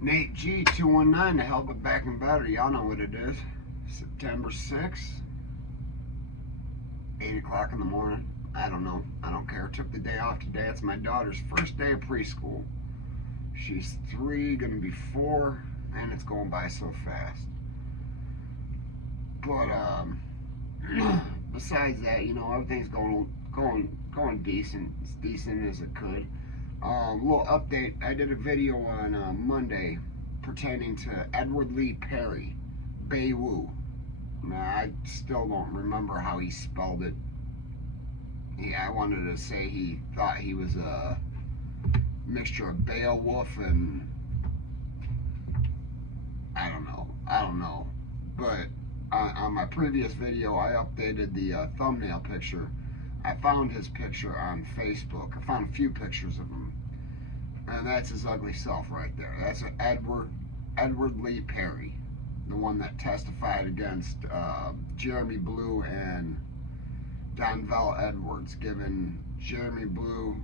Nate G 219 to help it back and better. Y'all know what it is. September 6th, 8 o'clock in the morning. I don't know. I don't care. Took the day off today. It's my daughter's first day of preschool. She's 3, gonna be 4, and it's going by so fast. But besides that, you know, everything's going decent, as decent as it could. Little update. I did a video on Monday pertaining to Edward Lee Perry, Bayou. Now, I still don't remember how he spelled it. I wanted to say he thought he was a mixture of Beowulf and I don't know. But on my previous video, I updated the thumbnail picture. I found his picture on Facebook. I found a few pictures of him, and that's his ugly self right there. That's Edward Lee Perry, the one that testified against Jeremy Blue and Donvell Edwards, giving Jeremy Blue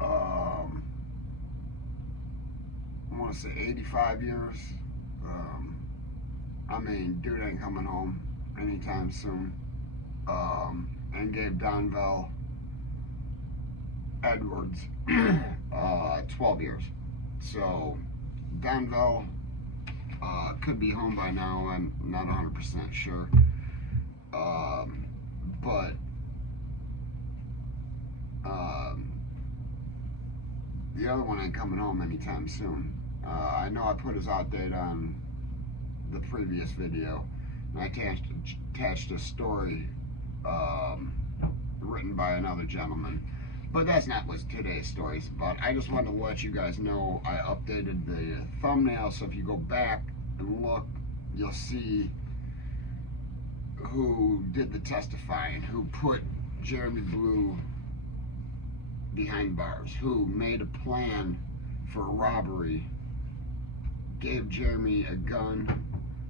I want to say 85 years. I mean, dude ain't coming home anytime soon. And gave Donvell Edwards 12 years. So Donvell could be home by now. I'm not 100% sure. But the other one ain't coming home anytime soon. I know I put his update on the previous video, and I attached a story written by another gentleman, but that's not what today's story is about. I just wanted to let you guys know I updated the thumbnail, so if you go back and look, you'll see who did the testifying, who put Jeremy Blue behind bars, who made a plan for a robbery, gave Jeremy a gun,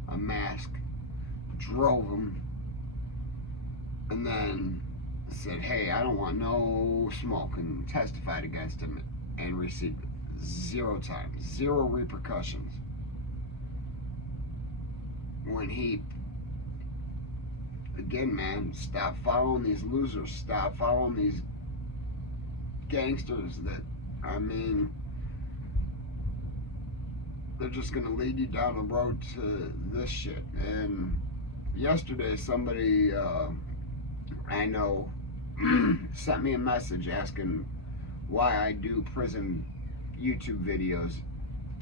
a mask, drove him, and then said, hey, I don't want no smoke, and testified against him and received 0 time, 0 repercussions. When he, again, man, stop following these losers, stop following these gangsters that, I mean, they're just gonna lead you down the road to this shit. And yesterday somebody I know sent me a message asking why I do prison YouTube videos,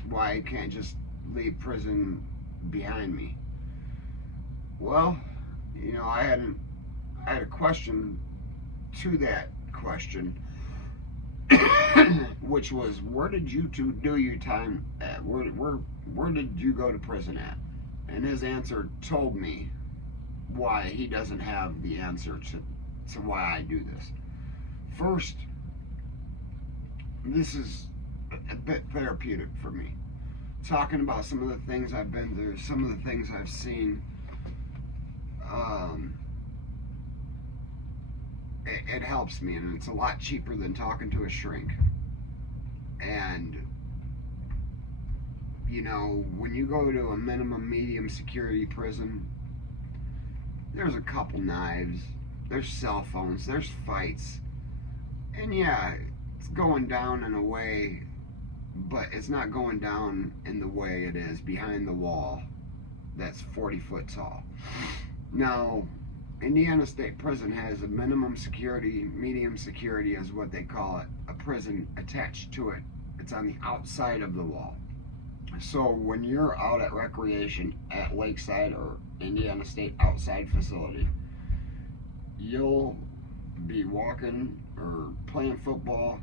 why I can't just leave prison behind me. Well, you know, I had a question to that question, which was, where did you two do your time at? Where did you go to prison at? And his answer told me why he doesn't have the answer to why I do this. First, this is a bit therapeutic for me. Talking about some of the things I've been through, some of the things I've seen, it helps me, and it's a lot cheaper than talking to a shrink. And you know, when you go to a minimum medium security prison, there's a couple knives, there's cell phones, there's fights, and yeah, it's going down in a way, but it's not going down in the way it is behind the wall that's 40 foot tall. Now, Indiana State Prison has a minimum security, medium security is what they call it, a prison attached to it. It's on the outside of the wall. So when you're out at recreation at Lakeside or Indiana State outside facility, you'll be walking or playing football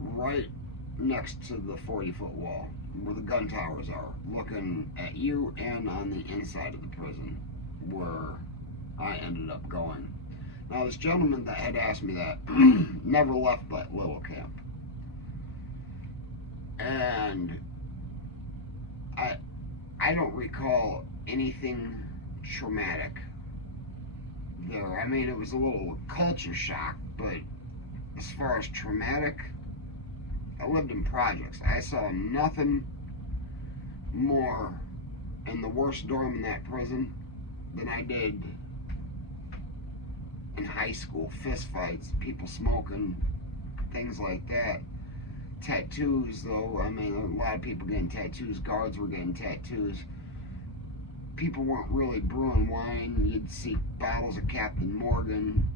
right next to the 40-foot wall where the gun towers are, looking at you and on the inside of the prison where I ended up going. Now, this gentleman that had asked me that never left that little camp. And I don't recall anything traumatic there. I mean, it was a little culture shock, but as far as traumatic, I lived in projects. I saw nothing more in the worst dorm in that prison than I did in high school. Fist fights, people smoking, things like that. Tattoos, though, I mean, a lot of people getting tattoos. Guards were getting tattoos. People weren't really brewing wine. You'd see bottles of Captain Morgan.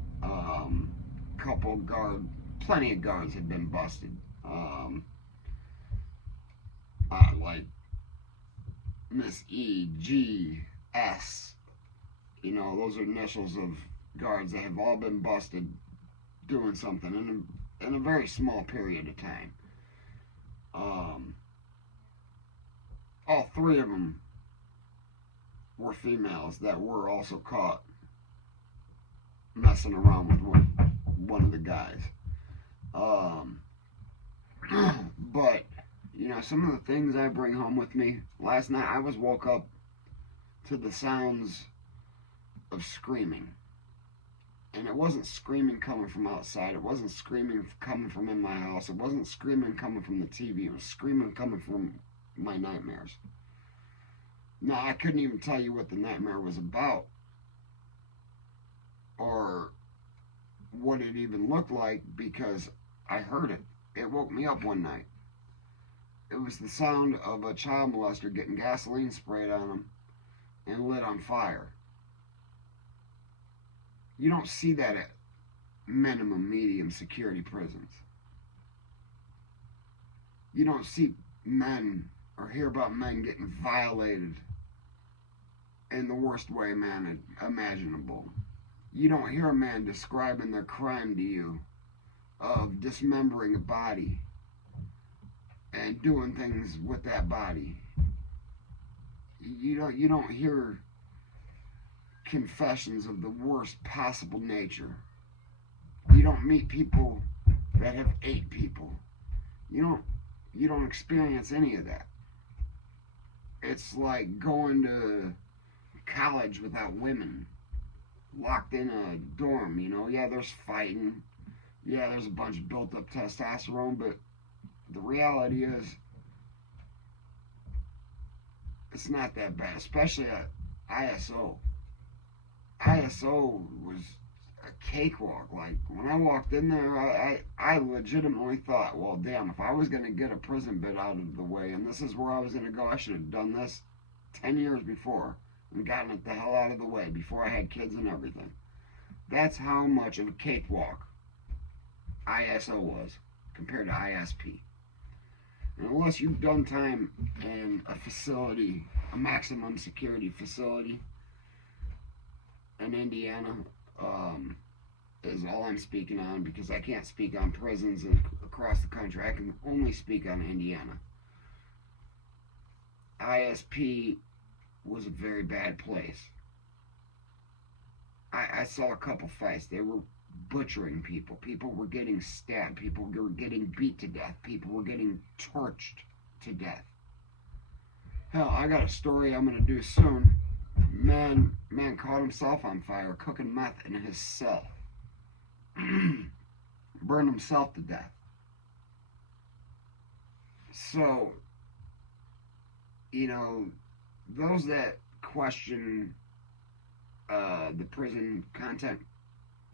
Plenty of guards had been busted. Like Miss E, G, S. You know, those are initials of guards that have all been busted doing something in a very small period of time. All three of them were females that were also caught messing around with one of the guys. But, you know, some of the things I bring home with me. Last night I was woke up to the sounds of screaming. And it wasn't screaming coming from outside. It wasn't screaming coming from in my house. It wasn't screaming coming from the TV. It was screaming coming from my nightmares. Now, I couldn't even tell you what the nightmare was about or what it even looked like because I heard it. It woke me up one night. It was the sound of a child molester getting gasoline sprayed on him and lit on fire. You don't see that at minimum medium security prisons. You don't see men or hear about men getting violated in the worst way imaginable. You don't hear a man describing their crime to you of dismembering a body and doing things with that body. You don't hear confessions of the worst possible nature. You don't meet people that have ate people. You don't experience any of that. It's like going to college without women, locked in a dorm, you know. Yeah, there's fighting. Yeah, there's a bunch of built up testosterone, but the reality is it's not that bad, especially at ISO. ISO was a cakewalk. Like, when I walked in there, I legitimately thought, well, damn, if I was going to get a prison bit out of the way, and this is where I was going to go, I should have done this 10 years before and gotten it the hell out of the way before I had kids and everything. That's how much of a cakewalk ISO was compared to ISP. And unless you've done time in a facility, a maximum security facility in Indiana, is all I'm speaking on, because I can't speak on prisons across the country. I can only speak on Indiana. ISP was a very bad place. I saw a couple fights. They were butchering people. People were getting stabbed. People were getting beat to death. People were getting torched to death. Hell, I got a story I'm going to do soon. Man caught himself on fire cooking meth in his cell. Burned himself to death. So, you know, those that question the prison content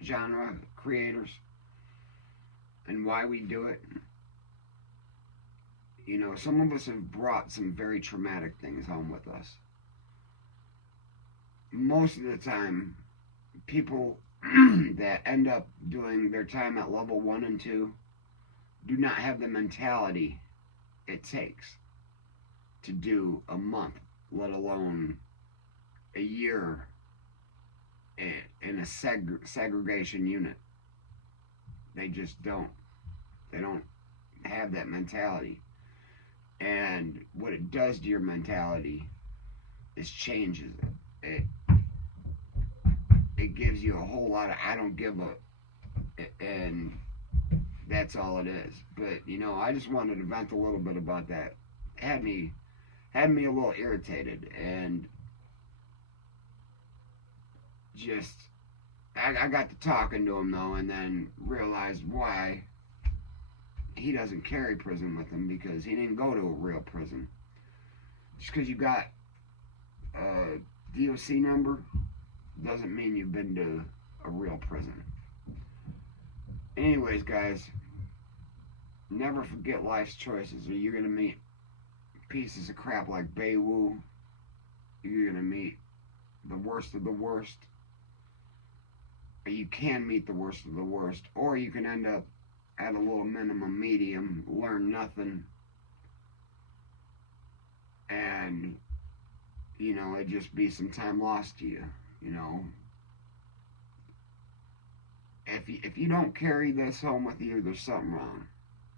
genre creators and why we do it, you know, some of us have brought some very traumatic things home with us. Most of the time, people that end up doing their time at level 1 and 2 do not have the mentality it takes to do a month, let alone a year in a segregation unit. They just don't. They don't have that mentality. And what it does to your mentality is changes it. It gives you a whole lot of I don't give a, and that's all it is. But, you know, I just wanted to vent a little bit about that. Had me a little irritated, and just I got to talking to him though, and then realized why he doesn't carry prison with him because he didn't go to a real prison. Just because you got a DOC number doesn't mean you've been to a real prison. Anyways, guys, never forget life's choices, or you're going to meet pieces of crap like Baywoo. You're going to meet the worst of the worst. Or you can meet the worst of the worst. Or you can end up at a little minimum medium, learn nothing, and, you know, it just be some time lost to you, you know. If you don't carry this home with you, there's something wrong.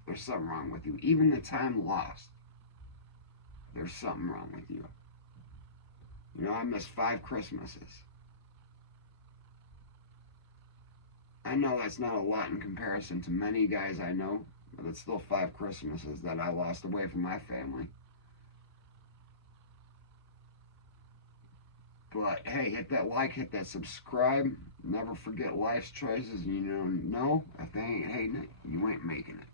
There's something wrong with you. Even the time lost, there's something wrong with you. You know, I missed 5 Christmases. I know that's not a lot in comparison to many guys I know, but it's still 5 Christmases that I lost away from my family. But hey, hit that like, hit that subscribe. Never forget life's choices. You know, if they ain't hating it, you ain't making it.